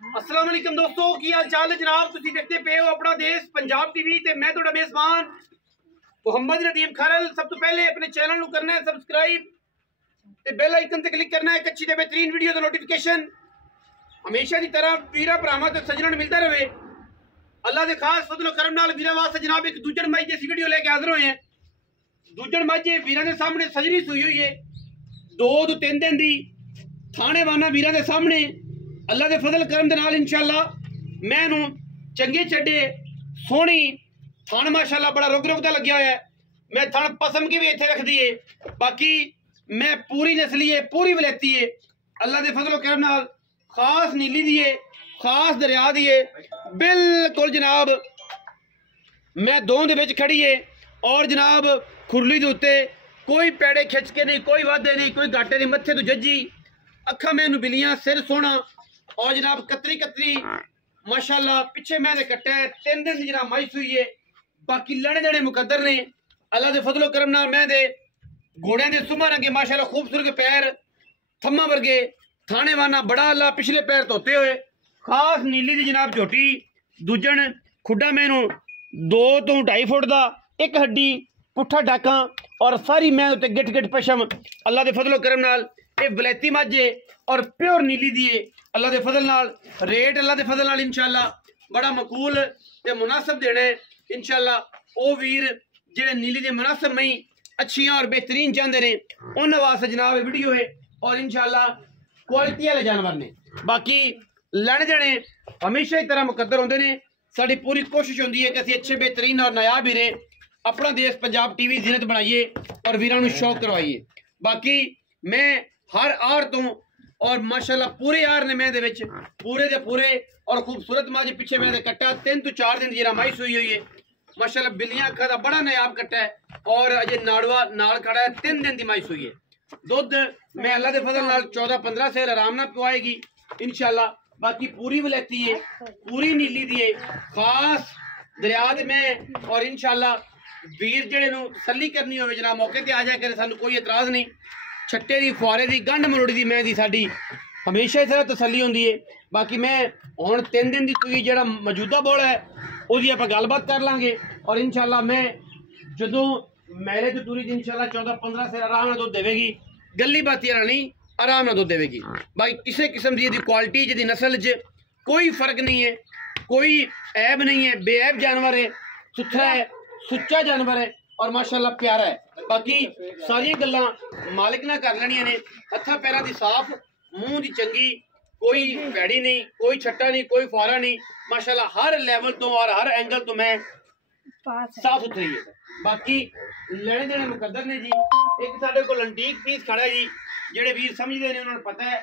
अस्सलाम वालेकुम दोस्तों, की हाल चाल है जनाब। तुसी देखते पे हो अपना देश पंजाब टीवी ते मैं तुहाडा मेज़बान मोहम्मद नदीम खरल। सब तो पहले अपने चैनल ਨੂੰ करना है सब्सक्राइब ते बेल आइकन ते क्लिक करना है एक अच्छी ते बेहतरीन वीडियो दा नोटिफिकेशन हमेशा की तरह वीरा भरावां ते सज्जणां नूं मिलता रहे। अल्लाह दे खास फजलो करम नाल वीरा वास्ते जनाब एक दूजण मई जैसी वीडियो लेके हाजिर होए हैं। दूजण मई वीरां दे सामने सजनी सुई हुई है 2 ਤੋਂ 3 दिन दी थाने वाना वीरां दे सामने अल्लाह दे फजल करम दे नाल इंशाअल्लाह मैं नूं चंगे चड्डे सोहनी थान माशाअल्लाह बड़ा रुक रुकदा लग्या होया है। मैं थान पसम की भी इत्थे रख दी है। बाकी मैं पूरी नस्ली है पूरी वलैती है अल्लाह दे फजल करम नाल खास नीली दी है खास दरिया दी है बिल्कुल जनाब। मैं दों दे विच खड़ी है और जनाब खुरली दे उत्ते कोई पैड़े खिंच के नहीं, कोई वादे नहीं, कोई घाटे नहीं, मत्थे तो जज्जी अखा मैनू बिलियां सिर सोना और जनाब कतरी कतरी माशाअल्लाह पिछे मैं कट्टा है 3 दिन की जनाब माई सुई है। बाकी लड़े दड़े मुकद्दर ने अल्लाह दे फजलो करम नाल मैं दे घोड़ियां दे सुमा रंगे माशाअल्लाह खूबसूरत पैर थम्मा वर्गे थाने वाना बड़ा अल्लाह पिछले पैर धोते हुए खास नीली दी जनाब झोटी दूजन खुड्डा मैनू 2 ਤੋਂ 2.5 फुट का एक हड्डी पुट्ठा डाका और सारी मैं उत्ते गिट गिट पशम अल्लाह दे फजलो करम नाल ये वलैती मझ है और प्योर नीली दी है। अल्लाह दे फजल नाल रेट अल्लाह दे फजल नाल इंशाअल्लाह बड़ा मकूल ते मुनासिब देना है इंशाअल्लाह। ओ वीर जेड़े नीली दे मुनासिब मई अच्छियां और बेहतरीन चाहते ने उन्हां वास्ते जनाब वीडियो है और इंशाअल्लाह क्वालिटी वाले जानवर ने। बाकी लैने देने हमेशा ही तरह मुकद्दर होंदे ने। साडी पूरी कोशिश होंदी है कि असीं अच्छे बेहतरीन और नायाब वीरे अपना देश पंजाब टीवी जिनत बनाइए और वीरां नूं शौक करवाइए। बाकी मैं हर आर तो और माशाअल्लाह पूरे आर ने मैं दे विच पूरे दे पूरे और खूबसूरत माजी पिछे मैं दे कट्टा 3 ਤੋਂ 4 दिन जरा माई सुई हुई है माशाअल्लाह। बिल्लियां अखा दा बड़ा नायाब कट्टा है और अजे नाड़वा नाल खड़ा है 3 दिन दी माई सुई है। दुध मैं अल्लाह दे फजल नाल 14-15 सेर आराम नाल पिवाएगी इंशाअल्लाह। बाकी पूरी वलैती है पूरी नीली दी है खास दरिया दे में और इंशाअल्लाह वीर जेड़े नूं तसल्ली करनी होवे जनाब मौके ते आ जाए करे सानू कोई एतराज़ नहीं। छट्टे दी फुआरे दी गंढ मरोड़ी दी मैं दी साडी हमेशा इस तरह तसल्ली होंदी है। बाकी मैं हुण 3 दिन दी कोई जेड़ा मौजूदा बोल है उसकी आपां गलबात कर लांगे और इंशाअल्लाह मैं जदों मेले ते टूरी इंशाअल्लाह 14-15 सेर आराम नाल दुध देवेगी गली बाती वाला नहीं आराम नाल दुध देवेगी। बाकी किसी किस्म की इहदी क्वालिटी जिहदी नस्ल च कोई फर्क नहीं है कोई ऐब नहीं है बेऐब जानवर है सुथरा है सुच्चा जानवर है और माशाअल्लाह प्यारा है। बाकी सारी गल्लां मालिक ना कर लैणियां ने हत्था पैरां दी साफ मूँह दी चंगी कोई भैड़ी नहीं कोई छट्टा नहीं कोई फारा नहीं माशाअल्लाह हर लेवल तो और हर एंगल तो मैं साफ सुथरी है। बाकी लेने देने मुकद्दर ने जी। एक साडे कोल एंटीक पीस खड़ा है जी जेड़े वीर समझदे ने उन्होंने पता है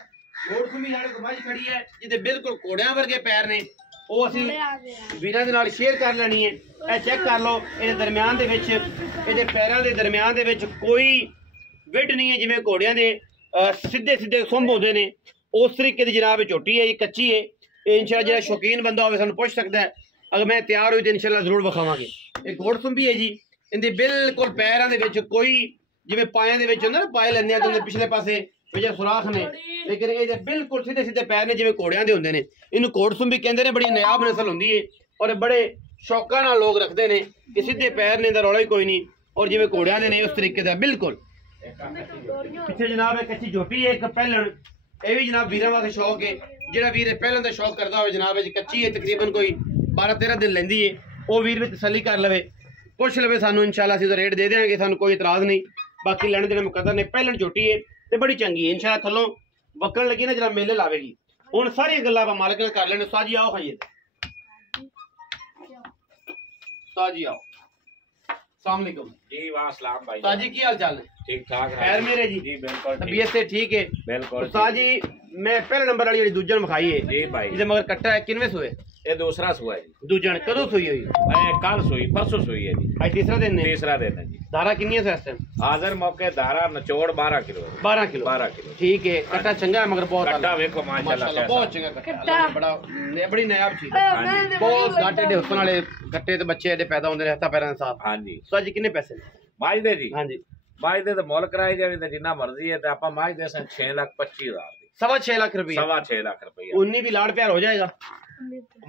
घोड़ सुमी साडे कोल मझ खड़ी है जिहदे बिल्कुल घोड़ियां वर्गे पैर ने ਉਹ ਅਸੀਂ ਵੀਰਾਂ ਦੇ ਨਾਲ ਸ਼ੇਅਰ ਕਰ ਲੈਣੀ ਹੈ। ਇਹ ਚੈੱਕ ਕਰ ਲਓ ਇਹਦੇ ਦਰਮਿਆਨ ਦੇ ਵਿੱਚ ਇਹਦੇ ਪੈਰਾਂ ਦੇ ਦਰਮਿਆਨ ਦੇ ਵਿੱਚ ਕੋਈ ਵਿੱਡ ਨਹੀਂ ਹੈ ਜਿਵੇਂ ਘੋੜਿਆਂ ਦੇ ਸਿੱਧੇ ਸਿੱਧੇ ਸੁੰਭ ਹੁੰਦੇ ਨੇ ਉਸ ਤਰੀਕੇ ਦੀ ਜਨਾਬ ਝੋਟੀ ਹੈ। ਇਹ ਕੱਚੀ ਹੈ। ਇਹ ਇਨਸ਼ਾਅੱਲਾ ਜਿਹੜਾ ਸ਼ੌਕੀਨ ਬੰਦਾ ਹੋਵੇ ਸਾਨੂੰ ਪੁੱਛ ਸਕਦਾ ਹੈ ਅਗਰ ਮੈਂ ਤਿਆਰ ਹੋਈ ਤਾਂ ਇਨਸ਼ਾਅੱਲਾ ਜ਼ਰੂਰ ਵਿਖਾਵਾਂਗੇ। ਇਹ ਘੋੜ ਸੁੰਭੀ ਹੈ ਜੀ ਇਹਦੇ ਬਿਲਕੁਲ ਪੈਰਾਂ ਦੇ ਵਿੱਚ ਕੋਈ ਜਿਵੇਂ ਪਾਇਆਂ ਦੇ ਵਿੱਚ ਹੁੰਦਾ ਨਾ ਪਾਏ ਲੈਂਦੇ ਆ ਤੇ ਪਿਛਲੇ ਪਾਸੇ जो सुराख ने लेकिन ये बिल्कुल सीधे सीधे पैर ने जिवें घोड़ियां दे हुंदे ने इनू घोड़ सुंबी कहंदे ने। बड़ी नायाब नस्ल हुंदी है और बड़े शौका नाल लोग रखते ने कि सीधे पैर ने रौला ही कोई नहीं और जिवें घोड़ियां दे ने उस तरीके दा बिल्कुल। पिछे जनाब एक अच्छी झोटी है एक पहलन ये भी जनाब वीरां वास्ते शौक है जिहड़ा वीर पहलन दा शौक करदा होवे जनाब कच्ची है तकरीबन कोई 12-13 दिन लैंदी है वो वीर भी तसल्ली कर लवे पुछ लवे सानू इंशाअल्लाह असीं रेट दे देंगे सानू कोई इतराज़ नहीं। बाकी लैणे देने मुकद्दर ने पहलन झोटी है ते बड़ी चंगी है इंशाअल्लाह थल्लों वक्कण लगी ना जरा मेले लावेगी। हुण सारी गल्लां मालिक ने कर लेने। साजी आओ खाइए साजी आओ। अस्सलाम वालेकुम जी वाह सलाम भाई साजी की हाल चाल है ठीक ठाक खैर मेरे जी जी बिल्कुल तबीयत से ठीक है बिल्कुल साजी मैं पहले नंबर वाली दूजन विखाई है जी भाई इहदे मगर कट्टा है किनवे सोए ये दूसरा सुआ है जी दूजन कदों सोई हुई कल सोई परसों सोई है जी आज तीसरा दिन है तीसरा दिन है जी। धारा कितनी है इस टाइम हाजिर मौके धारा निचोड़ 12 किलो 12 किलो 12 किलो ठीक है कट्टा चंगा है मगर बहुत कट्टा देखो माशाल्लाह बहुत चंगा कट्टा बड़ा बड़ी नायाब चीज बहुत घाटे दे हुसन वाले कट्टे ते बच्चे एडे पैदा होंदे ने हत्था पैरां दे साथ। हां जी सो जी कितने पैसे माज दे जी हां जी माज दे तो मुल कराई जावे ते जिन्ना मर्जी है ते आपा माज दे 6,25,000 दी 6.5 लाख रुपया 6.5 लाख रुपया। 19 भी लाड़ प्यार हो जाएगा।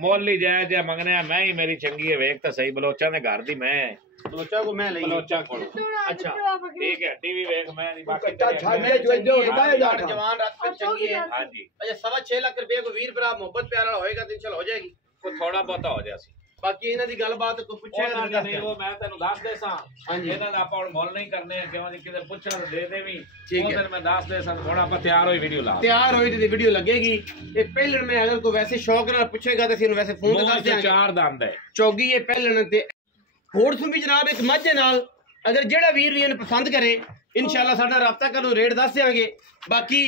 ਮੁੱਲ ਹੀ ਜਾਇਜ਼ ਹੈ ਮੰਗਨੇ ਆ। ਮੈਂ ਹੀ ਮੇਰੀ ਚੰਗੀ ਹੈ, ਵੇਖ ਤਾਂ ਸਹੀ ਬਲੋਚਾਂ ਦੇ ਘਰ ਦੀ ਮੈਂ बलोचा को मैं लई ਬਲੋਚਾਂ ਕੋਲ। अच्छा ਠੀਕ ਹੈ, ਟੀਵੀ ਵੇਖ ਮੈਂ ਦੀ ਬਾਕੀ जवान रात में चंगी है। ਹਾਂਜੀ अच्छा 6.5 लाख रुपये को वीर भरा मोहब्बत प्यार वाला होएगा तो इंशाल्लाह हो जाएगी। ਕੋਈ ਥੋੜਾ ਬਹੁਤਾ ਹੋ ਜਾਸੀ। बाकी इन्हां दी गलबात को पूछेगा तो ਨਹੀਂ ਉਹ ਮੈਂ ਤੈਨੂੰ ਦੱਸ ਦੇ ਸਾਂ। ਹਾਂਜੀ। ਇਹਨਾਂ ਦਾ ਆਪਾਂ ਹੁਣ ਮੁੱਲ ਨਹੀਂ ਕਰਨੇ ਕਿਉਂ ਜੀ ਕਿਤੇ ਪੁੱਛਣ ਦੇ ਦੇ ਵੀ ਠੀਕ ਉਹ ਹੈ। ਦਿਨ ਮੈਂ ਦੱਸ ਦੇ ਸਾਂ। ਹੁਣ ਆਪਾਂ ਤਿਆਰ ਹੋਈ ਵੀਡੀਓ ਲਾ तैयार होई दी वीडियो लगेगी। ये पहले में अगर कोई वैसे शौक नाल पूछेगा तो ਅਸੀਂ वैसे फोन ते दस देंगे। 4 ਦੰਦ ਹੈ। चौगी ये पहले ते होर सुन भी जनाब एक मझ नाल अगर जेड़ा वीर भी इन्हें पसंद करे इंशाल्लाह साडा राब्ता करो, रेट दस देंगे। बाकी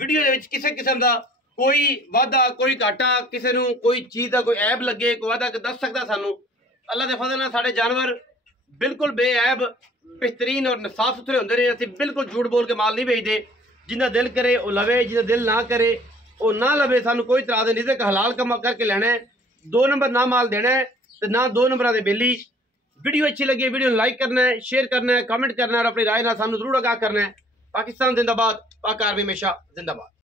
वीडियो दे विच किसी किस्म दा कोई वादा कोई घाटा किसी नूं कोई चीज़ दा कोई ऐब लगे कोई वादा दस सकदा सानू। अल्लाह दे फजल नाल साडे जानवर बिल्कुल बेऐब बेहतरीन और साफ सुथरे होंदे ने। असीं बिल्कुल झूठ बोल के माल नहीं बेचदे। जिन्दा दिल करे वो लवे, जिन्दा दिल ना करे वो ना लवे। सानू कोई इतराज़ नहीं। ते हलाल कम करके लेना है। 2 नंबर ना माल देना है ते ना 2 नंबरां दे बेली। वीडियो अच्छी लगी वीडियो लाइक करना है, शेयर करना है, कमेंट करना है और अपनी राय ना सानू जरूर आगाह करना है। पाकिस्तान जिंदाबाद, पाक आर्मी हमेशा जिंदाबाद।